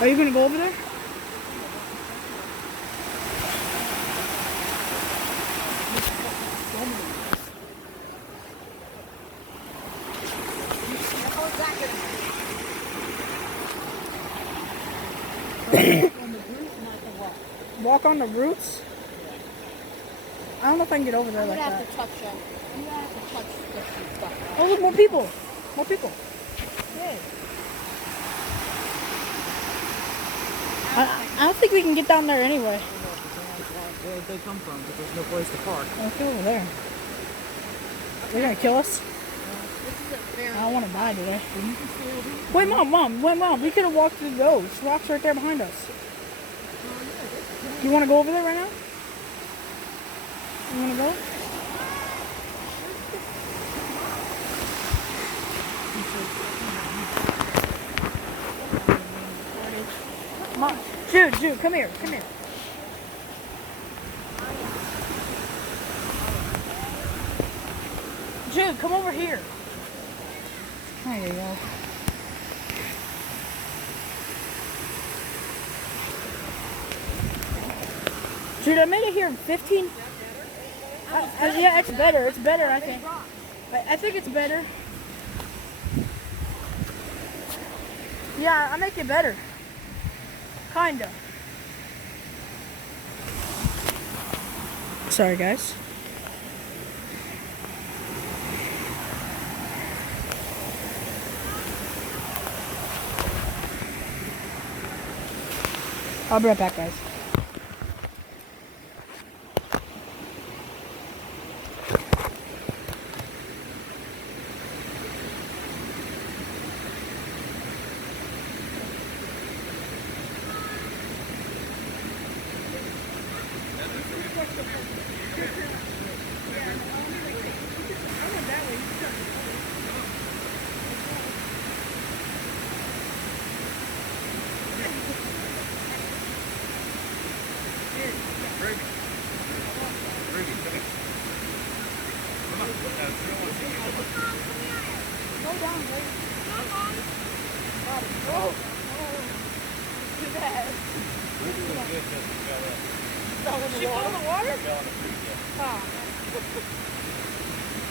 Are you gonna go over there? Walk on the roots? I don't know if I can get over there like that. I'm gonna have to touch this stuff. Oh, look, more people. More people. Hey. I don't think we can get down there anyway. Where did they come from? Because there's no place to park. Let's go over there. They're gonna kill us? I don't want to die today. Wait, Mom. We could have walked through those rocks right there behind us. Do you want to go over there right now? You want to go? Mom, Jude, come here. Jude, come over here. There you go. Dude, I made it here in 15. Yeah, it's better. It's better, I think. I think it's better. Yeah, I make it better. Kinda. Sorry, guys. I'll be right back, guys. She fell in the water? Oh.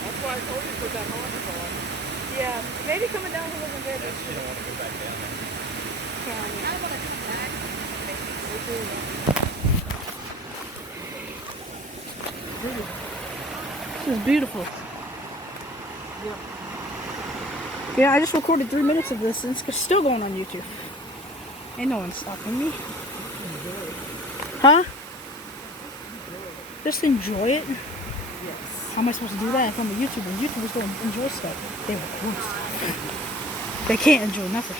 That's why I told you to put that harness on. Yeah, maybe coming down here wasn't good. You don't want to go back down there. I want to come back. This is beautiful. Yeah, I just recorded 3 minutes of this and it's still going on YouTube. Ain't no one stopping me. Huh? Just enjoy it? Yes. How am I supposed to do that if I'm a YouTuber? YouTubers don't enjoy stuff. They record stuff. They can't enjoy nothing.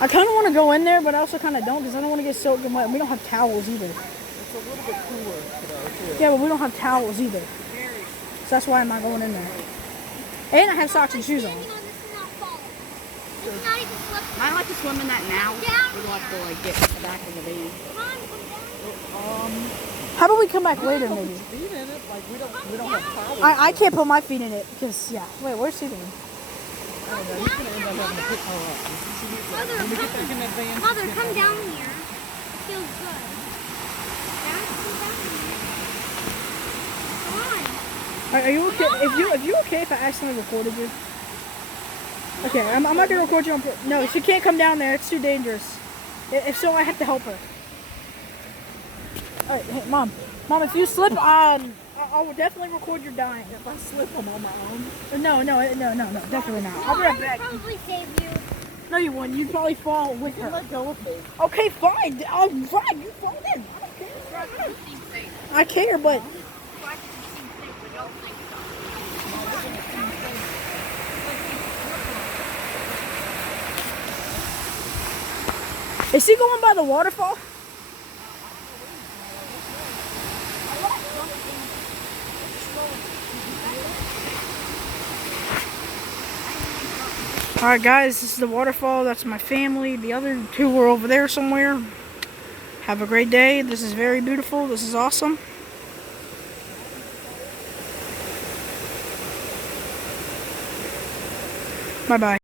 I kind of want to go in there, but I also kind of don't because I don't want to get soaked in wet. We don't have towels either. It's a little bit cooler today, too. Yeah, but we don't have towels either. So that's why I'm not going in there. And I have socks and shoes on. I like to swim in that now. We don't have to like get to the back of the van. How about we come back later, maybe? Feet in it, like we don't have towels. I can't put my feet in it because yeah. Wait, where's Susan? I don't know. He's gonna end up having to pick her up. Mother, When we get back in that van, Mother, come down here. It feels good. Dad, come down here. Come on. Are you okay? If you okay if I accidentally recorded you? Okay, I'm not gonna record you on. No, she can't come down there. It's too dangerous. If so, I have to help her. All right, hey, Mom, if you slip, I will definitely record your dying. if I slip, I'm on my own. No, definitely not. I'll be No, I right would back. probably save you. No, you wouldn't. You'd probably fall with her. Let go of me. Okay, fine. I'm fine. You fall in. I don't care. I care, but. Is he going by the waterfall? Alright guys, this is the waterfall. That's my family. The other two were over there somewhere. Have a great day. This is very beautiful. This is awesome. Bye-bye.